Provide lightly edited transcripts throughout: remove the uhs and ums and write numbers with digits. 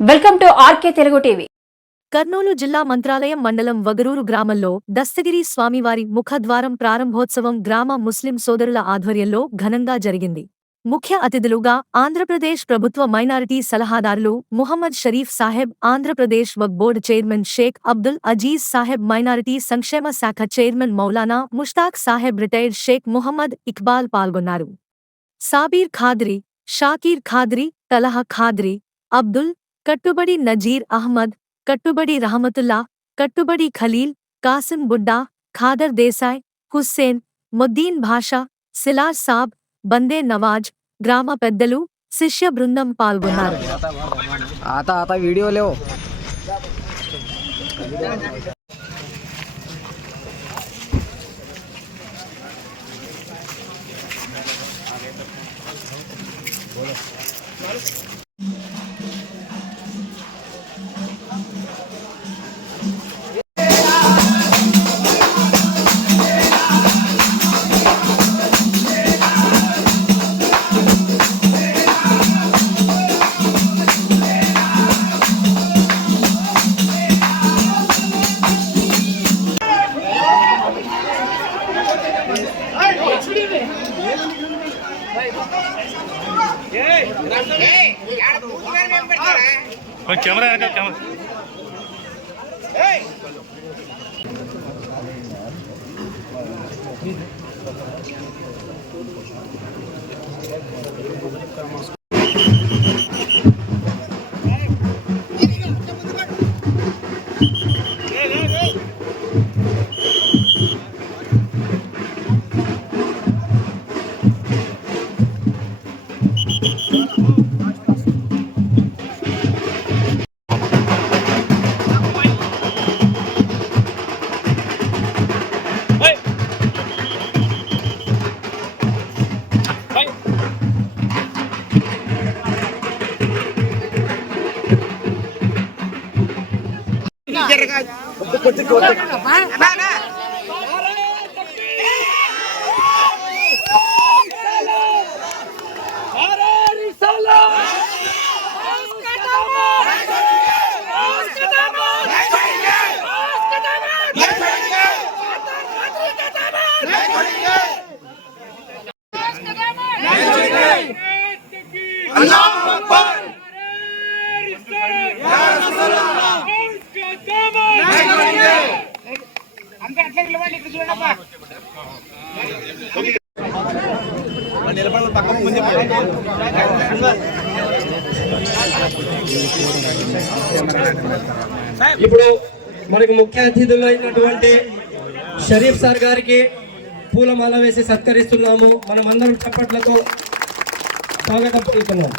Welcome to RK Telugu TV. Kurnool జిల్లా మంత్రాలయం మండలం వగరూరు గ్రామంలో దస్తగిరి స్వామివారి ముఖద్వారం ప్రారంభోత్సవం గ్రామ ముస్లిం సోదరుల ఆధ్వర్యంలో ఘనంగా జరిగింది. ముఖ్య అతిథులుగా ఆంధ్రప్రదేశ్ ప్రభుత్వ మైనారిటీ సలహాదారులు Muhammad Sharif Saheb, Andhra Pradesh Waqf board chairman Sheikh Abdul Aziz Saheb, minority సంక్షేమ శాఖ చైర్మన్ మౌలానా ముష్తాక్ సాహెబ్, రిటైర్డ్ షేక్ ముహమ్మద్ ఇక్బాల్ పాల్గొన్నారు. సాబీర్ ఖాద్రీ, షాకీర్ ఖాద్రీ, తలహ ఖాద్రీ, అబ్దుల్, కట్టుబడి నజీర్ అహ్మద్, కట్టుబడి రహమతుల్లా, కట్టుబడి ఖలీల్, కాసిం బుడ్డా, ఖాదర్ దేశాయ్, హుస్సేన్, మొద్దీన్ భాషా, సిలార్ సాబ్, బందే నవాజ్, గ్రామ పెద్దలు, శిష్య బృందం పాల్గొన్నారు. कैमरा है कैमरा ఇప్పుడు మనకు ముఖ్య అతిథులు అయినటువంటి షరీఫ్ సార్ గారికి పూలమాల వేసి సత్కరిస్తున్నాము. మనం అందరం చప్పట్లతో స్వాగతం పలుకుతున్నాం.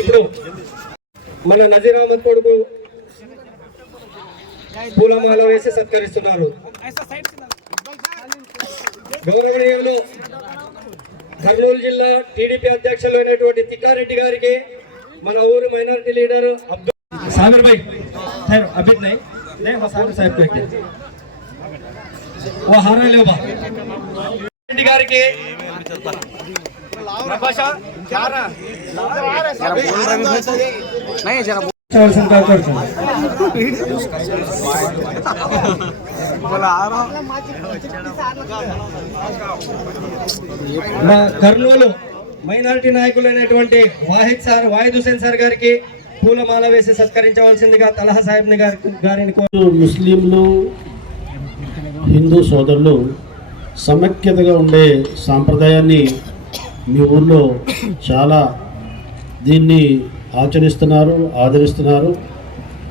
ఇప్పుడు మన నజీర్ అహ్మద్ కొడుకు పూలమాల వేసి సత్కరిస్తున్నారు. గౌరవనీయులు కర్నూలు జిల్లా టీడీపీ అధ్యక్షులు అయినటువంటి తిక్కారెడ్డి గారికి మన ఊరు మైనారిటీ లీడర్ అబ్దుల్ సాగర్ భాయ్ అభిత్ సాగర్ సాహెబ్ రెడ్డి గారికి కర్నూలు మైనారిటీ నాయకులైనటువంటి వాహిద్ హుసేన్ సార్ గారికి పూలమాల వేసి సత్కరించవలసిందిగా తలహా సాహెబ్ గారిని ముస్లింలు హిందూ సోదరులు సమైక్యతగా ఉండే సాంప్రదాయాన్ని మీ ఊళ్ళో చాలా దీన్ని ఆచరిస్తున్నారు, ఆదరిస్తున్నారు.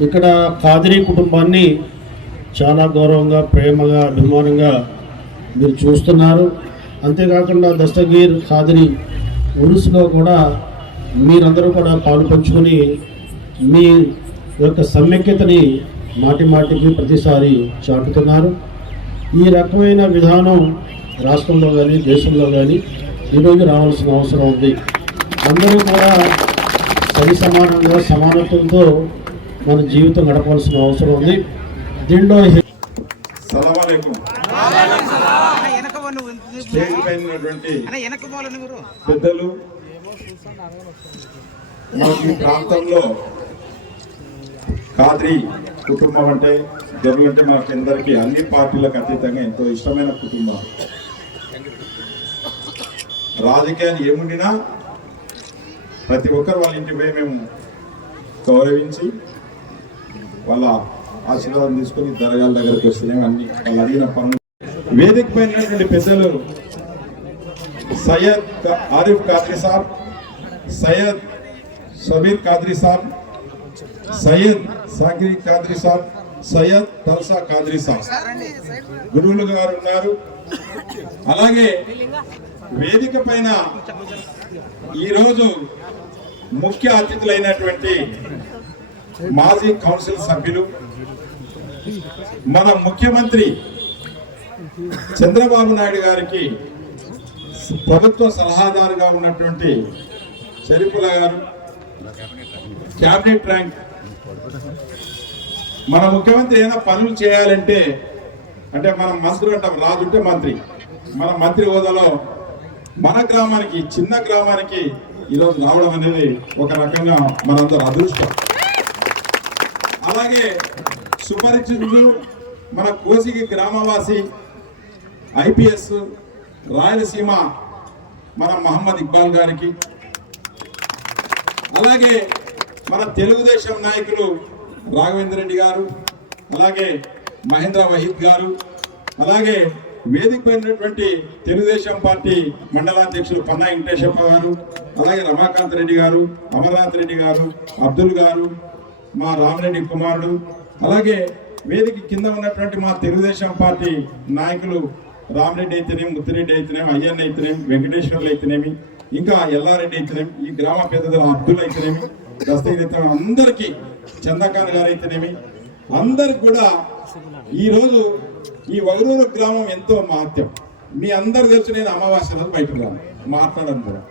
ఇక్కడ ఖాద్రీ కుటుంబాన్ని చాలా గౌరవంగా, ప్రేమగా, అభిమానంగా మీరు చూస్తున్నారు. అంతేకాకుండా దస్తగీర్ ఖాద్రీ ఉరుసులో కూడా మీరందరూ కూడా పాలు పంచుకొని మీ యొక్క సమైక్యతని మాటి మాటికి ప్రతిసారి చాటుతున్నారు. ఈ రకమైన విధానం రాష్ట్రంలో కానీ దేశంలో కానీ ఈరోజు రావాల్సిన అవసరం ఉంది. అందరూ కూడా సరి సమానంగా సమానత్వంతో మన జీవితం గడపాల్సిన అవసరం ఉంది. దీంట్లో స్టేజ్ పైన ఉన్నటువంటి పెద్దలు, మనకి ఈ ప్రాంతంలో కాద్రి కుటుంబం అంటే దొరలు అంటే మనకందరికీ అన్ని పార్టీలకు అతీతంగా ఎంతో ఇష్టమైన కుటుంబం. రాజకీయాలు ఏముండినా ప్రతి ఒక్కరు వాళ్ళ ఇంటికి పోయి మేము గౌరవించి వాళ్ళ ఆశీర్వాదం తీసుకొని దర్గాల దగ్గరకు వస్తున్నాం. అన్ని వాళ్ళు అడిగిన పనులు వేదిక పైనటువంటి పెద్దలు సయ్యద్ ఆరిఫ్ కాద్రీ సాబ్, సయ్యద్ షబీర్ కాద్రీ సాబ్, సయ్యద్ సాకిర్ కాద్రీ సాబ్, సయ్యద్ తల్సా కాద్రీ సాబ్ గురువులు గారు ఉన్నారు. అలాగే వేదిక పైన ఈరోజు ముఖ్య అతిథులైనటువంటి మాజీ కౌన్సిల్ సభ్యులు, మన ముఖ్యమంత్రి చంద్రబాబు నాయుడు గారికి ప్రభుత్వ సలహాదారుగా ఉన్నటువంటి షరీఫుల్లా గారు, క్యాబినెట్ ర్యాంక్. మన ముఖ్యమంత్రి ఏమైనా పనులు చేయాలంటే అంటే మనం మంత్రులు అంటాం, రాజు ఉంటే మంత్రి. మన మంత్రి హోదాలో మన గ్రామానికి, చిన్న గ్రామానికి ఈరోజు రావడం అనేది ఒక రకంగా మనందరూ అదృష్టం. అలాగే సుపరిచితులు మన కోసిగి గ్రామవాసి, ఐపీఎస్ రాయలసీమ మన మహమ్మద్ ఇక్బాల్ గారికి, అలాగే మన తెలుగుదేశం నాయకులు రాఘవేంద్ర రెడ్డి గారు, అలాగే మహేంద్ర వహీద్ గారు, అలాగే వేదిక పైనటువంటి తెలుగుదేశం పార్టీ మండలాధ్యక్షులు పన్నా వెంకటేశప్ప గారు, అలాగే రమాకాంత్ రెడ్డి గారు, అమర్నాథ్ రెడ్డి గారు, అబ్దుల్ గారు, మా రామరెడ్డి కుమారుడు, అలాగే వేదిక కింద ఉన్నటువంటి మా తెలుగుదేశం పార్టీ నాయకులు రామరెడ్డి అయితేనేమి, ముత్తిరెడ్డి అయితేనేమి, అయ్యన్న అయితేనేమి, వెంకటేశ్వర్లు అయితేనేమి, ఇంకా ఎల్లారెడ్డి అయితేనేమి, ఈ గ్రామ పెద్దలు అబ్దుల్ అయితేనేమి, దస్తగిరి అయితేనేమి, అందరికీ చందాఖాన్ గారు అయితేనేమి, అందరికి కూడా ఈరోజు ఈ వగరూరు గ్రామం ఎంతో మహత్యం. మీ అందరు తెలుసు, నేను అమావాస్య రోజు బయటకు రాను, మాట్లాడను కూడా.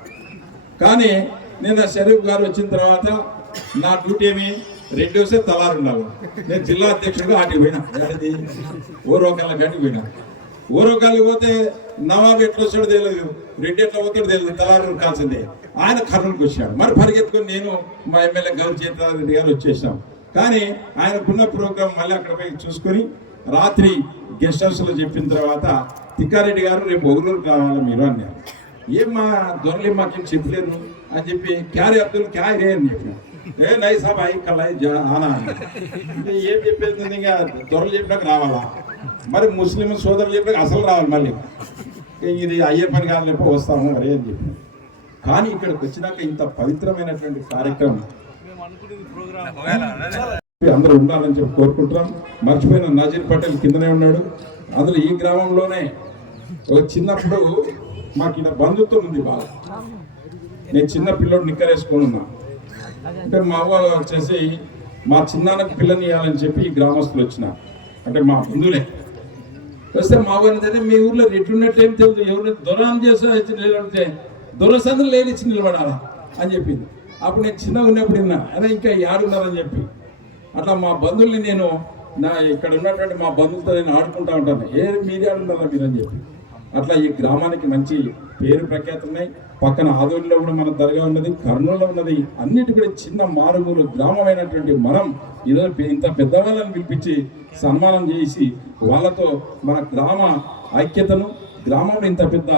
కానీ నేను షరీఫ్ గారు వచ్చిన తర్వాత నా డ్యూటీ ఏమి 2 రోజులే తలారు ఉన్నాను. నేను జిల్లా అధ్యక్షుడిగా ఆటికి పోయినా, ఓరోకాల గంటికి పోయినా. ఓరోకాలకి పోతే నవాబు ఎట్లా వచ్చాడో తెలియదు, 2 ఎట్లా పోతాడో తెలియదు, తలారు కాల్సిందే. ఆయన కర్నూలుకి వచ్చాడు, మరి పరిగెత్తుకొని నేను మా ఎమ్మెల్యే గౌరవ చేతారెడ్డి గారు వచ్చేసాం. కానీ ఆయనకున్న ప్రోగ్రాం మళ్ళీ అక్కడ పోయి చూసుకొని రాత్రి గెస్ట్ హౌస్లో చెప్పిన తర్వాత తిక్కారెడ్డి గారు రేపు ఒగులూరు కావాలి మీరు అన్నారు. ఏం మా దొరలే మాకేం చెప్పలేరు అని చెప్పి క్యారీ అబ్దుల్ క్యారీ అని చెప్పిన. నై సాబ్ అయి కల్లాయి ఆనా ఏం చెప్పేది, ఇంకా దొరలు చెప్పినాక రావాలా, మరి ముస్లిం సోదరులు చెప్పినాక అసలు రావాలి, మళ్ళీ ఇది అయ్యే పని కాదు లేపో వస్తాము మరి అని చెప్పి. కానీ ఇక్కడికి వచ్చినాక ఇంత పవిత్రమైనటువంటి కార్యక్రమం అందరూ ఉండాలని చెప్పి కోరుకుంటున్నాం. మర్చిపోయిన నజీర్ పటేల్ కిందనే ఉన్నాడు. అందులో ఈ గ్రామంలోనే ఒక చిన్నప్పుడు మాకు ఈయన బంధుత్వం ఉంది బాగా. నేను చిన్న పిల్లోడు నిక్కరేసుకొని ఉన్నా అంటే మా అవ్వ వచ్చేసి మా చిన్నాన్నకి పిల్లని ఇవ్వాలని చెప్పి ఈ గ్రామస్తులు వచ్చిన, అంటే మా బంధువులే వస్తే మా అవ్వని మీ ఊర్లో ఎట్లున్నట్టు ఏం తెలియదు, ఎవరు దొరం చేసి నిలబడితే దొరసందులు లేనిచ్చి నిలబడాలా అని చెప్పింది. అప్పుడు నేను చిన్నగా ఉన్నప్పుడు విన్నా, అదే ఇంకా ఏడున్నారని చెప్పి. అట్లా మా బంధువుల్ని నేను ఇక్కడ ఉన్నటువంటి మా బంధువులతో నేను ఆడుకుంటా ఉంటాను, మీరే ఆడున్నారా మీరు అని చెప్పి. అట్లా ఈ గ్రామానికి మంచి పేరు ప్రఖ్యాతి ఉన్నాయి. పక్కన ఆదోళిలో కూడా మన దర్గా ఉన్నది, కర్నూలులో ఉన్నది. అన్నిటి కూడా చిన్న మారుమూలు గ్రామమైనటువంటి మనం ఈరోజు ఇంత పెద్దవాళ్ళని పిలిపించి సన్మానం చేసి వాళ్ళతో మన గ్రామ ఐక్యతను, గ్రామంలో ఇంత పెద్ద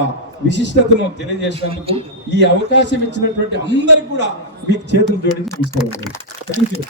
విశిష్టతను తెలియజేసినందుకు ఈ అవకాశం ఇచ్చినటువంటి అందరికీ కూడా మీకు చేతులు జోడించి తీసుకోవాలి. Thank you.